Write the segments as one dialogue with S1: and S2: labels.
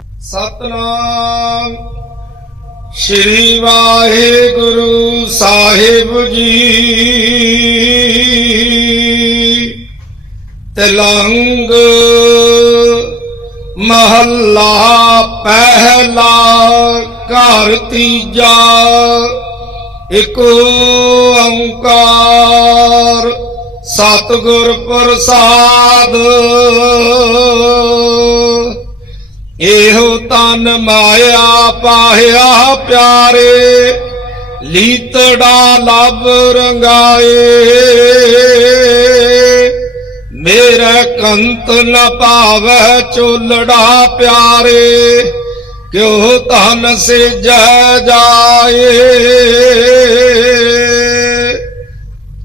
S1: ਸਤਨਾਮ। ਸ਼੍ਰੀ ਵਾਹਿਗੁਰੂ ਸਾਹਿਬ ਜੀ। ਤਲੰਗ ਮਹੱਲਾ ਪਹਿਲਾ ਘਰ ਤੀਜਾ। ਇਕ ਓੰਕਾਰ ਸਤਿਗੁਰ ਪ੍ਰਸਾਦ। ਇਹੋ ਤਨ ਮਾਇਆ ਪਾਹਿਆ ਪਿਆਰੇ, ਲੀਤੜਾ ਲਬ ਰੰਗਾਏ। ਮੇਰਾ ਕੰਤ ਨ ਭਾਵੈ ਚੋਲੜਾ ਪਿਆਰੇ, ਕਿਉ ਧਨ ਸੇ ਜਾਏ।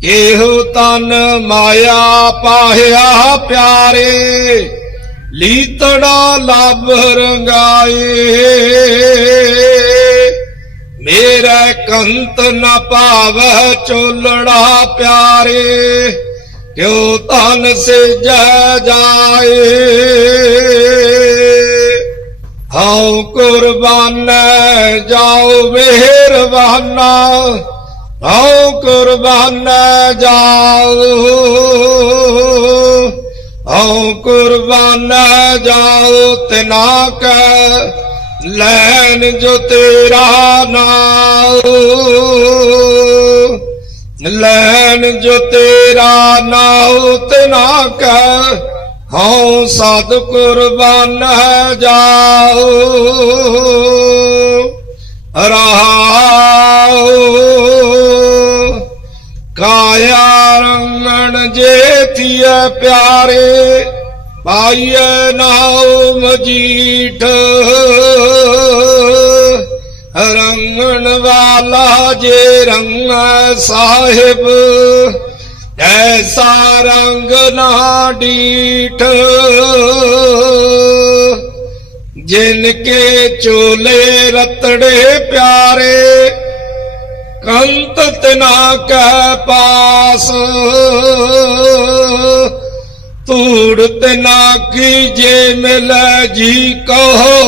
S1: ਇਹੋ ਤਨ ਮਾਇਆ ਪਾਹਿਆ ਪਿਆਰੇ ਲੀਤੜਾ ਲਬ ਰੰਗਾਏ। ਮੇਰਾ ਕੰਤ ਨਾ ਭਾਵੈ ਚੋਲੜਾ ਪਿਆਰੇ, ਕਿਉ ਧਨ ਸੇ ਜਾਏ। ਹਉ ਕੁਰਬਾਨ ਜਾਓ ਮਿਹਰਬਾਨਾ, ਹਉ ਕੁਰਬਾਨ ਜਾਓ ਹਉ ਕੁਰਬਾਨ ਜਾਓ ਤਿਨਾ ਕੈ ਲੈਣ ਜੋ ਤੇਰਾ ਨਾਮ। ਲੈਣ ਜੋ ਤੇਰਾ ਨਾਉ ਤਨਾ ਕੈ ਹਉ ਸਤ ਕੁਰਬਾਨ ਜਾਓ। ਰਹਾ ਰੰਗਣ ਜੇਥੀਐ ਪਿਆਰੇ ਪਾਈਐ ਨਾਉ ਮਜੀਠ। ਰੰਗਣ ਵਾਲਾ ਜੇ ਰੰਗ ਸਾਹਿਬ, ਐਸਾ ਰੰਗ ਨਾ ਡੀਠ। ਜਿਨ ਕੇ ਚੋਲੇ ਰਤੜੇ ਪਿਆਰੇ ਕੰਤ ਤਨਾ ਕੈ ਪਾਸ। ਧੂੜ ਤਨਾ ਕੀ ਜੇ ਮਿਲੈ ਜੀ ਕਹੋ।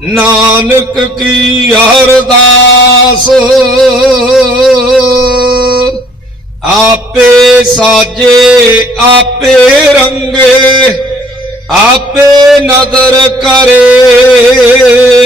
S1: ਨਾਨਕ ਕੀ ਅਰਦਾਸ। ਆਪੇ ਸਾਜੇ, ਆਪੇ ਰੰਗੇ, ਆਪੇ ਨਦਰ ਕਰੇ।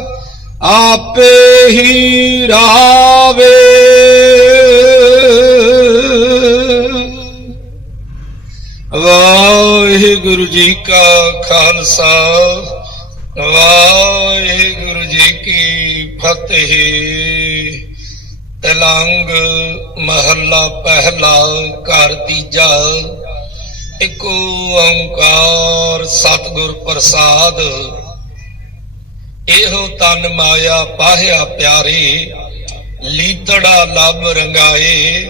S1: ਆਪੇ ਹੀ ਰਾਵੇ। ਵਾਹਿਗੁਰੂ ਜੀ ਕਾ ਖਾਲਸਾ, ਵਾਹਿਗੁਰੂ ਜੀ ਕੀ ਫਤਿਹ। ਤਲੰਗ ਮਹੱਲਾ ਪਹਿਲਾ ਘਰ ਤੀਜਾ, ਇਕ ਓੰਕਾਰ ਸਤਿਗੁਰ ਪ੍ਰਸਾਦ। ਇਹੋ ਤਨ ਮਾਇਆ ਪਾਹਿਆ ਪਿਆਰੇ, ਲੀਤੜਾ ਲਬ ਰੰਗਾਏ,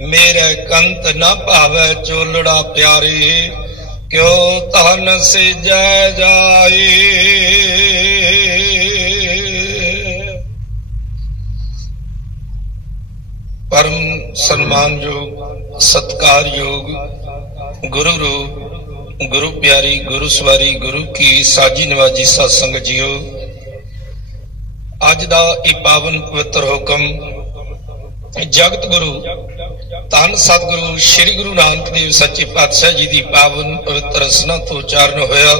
S1: ਮੇਰੇ ਕੰਤ ਨਾ ਭਾਵੈ ਚੋਲੜਾ ਪਿਆਰੇ, ਕਿਉ ਤਨ ਸੇ ਜੈ ਜਾਏ। ਪਰਮ ਸਨਮਾਨਯੋਗ, ਸਤਕਾਰਯੋਗ ਗੁਰੂ ਰੂਪ, ਗੁਰੂ ਪਿਆਰੀ, ਗੁਰੂ ਸਵਾਰੀ, ਗੁਰੂ ਕੀ ਸਾਜੀ ਨਵਾਜੀ ਸਤ ਸੰਗਤ ਜੀਓ ਅੱਜ ਦਾ ਇਹ ਪਾਵਨ ਪਵਿੱਤਰ ਹੁਕਮ, ਜਗਤ ਗੁਰੂ, ਧੰਨ ਸਤਿਗੁਰੂ ਸ੍ਰੀ ਗੁਰੂ ਨਾਨਕ ਦੇਵ ਸੱਚੇ ਪਾਤਸ਼ਾਹ ਜੀ ਦੀ ਪਾਵਨ ਪਵਿੱਤਰ ਰਸਨਾ ਤੋਂ ਉਚਾਰਨ ਹੋਇਆ।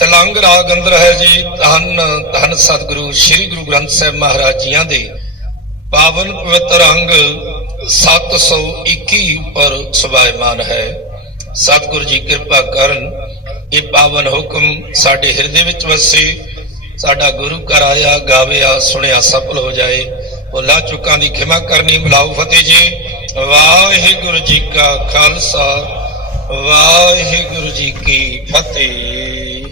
S1: ਤਲੰਗ ਰਾਗ ਅੰਦਰ ਹੈ ਜੀ, ਧੰਨ ਧੰਨ ਸਤਿਗੁਰੂ ਸ੍ਰੀ ਗੁਰੂ ਗ੍ਰੰਥ ਸਾਹਿਬ ਮਹਾਰਾਜ ਜੀਆਂ ਦੇ ਪਾਵਨ ਪਵਿੱਤਰ ਅੰਗ 721 ਉੱਪਰ ਸਵਾਇਮਾਨ ਹੈ। ਸਤਿਗੁਰੂ ਜੀ ਕਿਰਪਾ ਕਰਨ, ਇਹ ਪਾਵਨ ਹੁਕਮ ਸਾਡੇ ਹਿਰਦੇ ਵਿੱਚ ਵਸੇ। ਸਾਡਾ ਗੁਰੂ ਘਰ ਆਇਆ ਗਾਵਿਆ ਸੁਣਿਆ, ਸਫਲ ਹੋ ਜਾਏ। ਭੁੱਲਾਂ ਚੁੱਕਾਂ ਦੀ ਖਿਮਾ ਕਰਨੀ, ਬੁਲਾਓ ਫਤਿਹ ਜੀ। ਵਾਹਿਗੁਰੂ ਜੀ ਕਾ ਖਾਲਸਾ, ਵਾਹਿਗੁਰੂ ਜੀ ਕੀ ਫਤਿਹ।